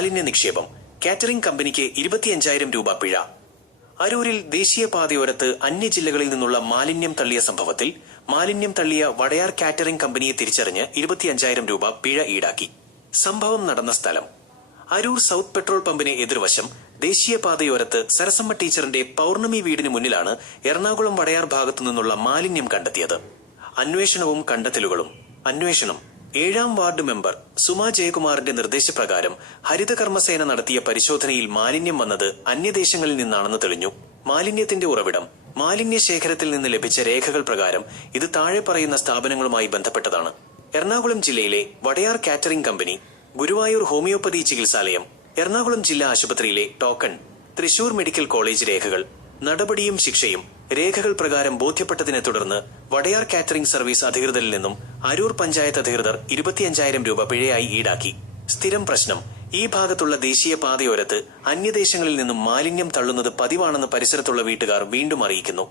മാലിന്യ നിക്ഷേപം. കാറ്ററിംഗ് കമ്പനിക്ക് 25,000 രൂപ പിഴ. അരൂരിൽ ദേശീയപാതയോരത്ത് അന്യജില്ലകളിൽ നിന്നുള്ള മാലിന്യം തള്ളിയ സംഭവത്തിൽ മാലിന്യം തള്ളിയ വടയാർ കാറ്ററിംഗ് കമ്പനിയെ തിരിച്ചറിഞ്ഞ് 25,000 രൂപ പിഴ ഈടാക്കി. സംഭവം നടന്ന സ്ഥലം അരൂർ സൗത്ത് പെട്രോൾ പമ്പിന് എതിർവശം ദേശീയപാതയോരത്ത് സരസമ്മ ടീച്ചറിന്റെ പൗർണമി വീടിന് മുന്നിലാണ് എറണാകുളം വടയാർ ഭാഗത്തു നിന്നുള്ള മാലിന്യം കണ്ടെത്തിയത്. അന്വേഷണവും കണ്ടെത്തലുകളും. അന്വേഷണം. 7ാം വാർഡ് മെമ്പർ സുമാ ജയകുമാറിന്റെ നിർദ്ദേശപ്രകാരം ഹരിതകർമ്മസേന നടത്തിയ പരിശോധനയിൽ മാലിന്യം വന്നത് അന്യദേശങ്ങളിൽ നിന്നാണെന്ന് തെളിഞ്ഞു. മാലിന്യത്തിന്റെ ഉറവിടം. മാലിന്യ ശേഖരത്തിൽ നിന്ന് ലഭിച്ച രേഖകൾ പ്രകാരം ഇത് താഴെ പറയുന്ന സ്ഥാപനങ്ങളുമായി ബന്ധപ്പെട്ടതാണ്. എറണാകുളം ജില്ലയിലെ Vadayar catering company, Guruvayur homeopathy ചികിത്സാലയം, എറണാകുളം ജില്ലാ ആശുപത്രിയിലെ ടോക്കൺ, തൃശൂർ മെഡിക്കൽ കോളേജ് രേഖകൾ. നടപടിയും ശിക്ഷയും. രേഖകൾ പ്രകാരം ബോധ്യപ്പെട്ടതിനെ തുടർന്ന് വടയാർ കാറ്ററിംഗ് സർവീസ് അധികൃതരിൽ നിന്നും അരൂർ പഞ്ചായത്ത് അധികൃതർ 25,000 രൂപ പിഴയായി ഈടാക്കി. സ്ഥിരം പ്രശ്നം. ഈ ഭാഗത്തുള്ള ദേശീയപാതയോരത്ത് അന്യദേശങ്ങളിൽ നിന്നും മാലിന്യം തള്ളുന്നത് പതിവാണെന്ന് പരിസരത്തുള്ള വീട്ടുകാർ വീണ്ടും അറിയിക്കുന്നു.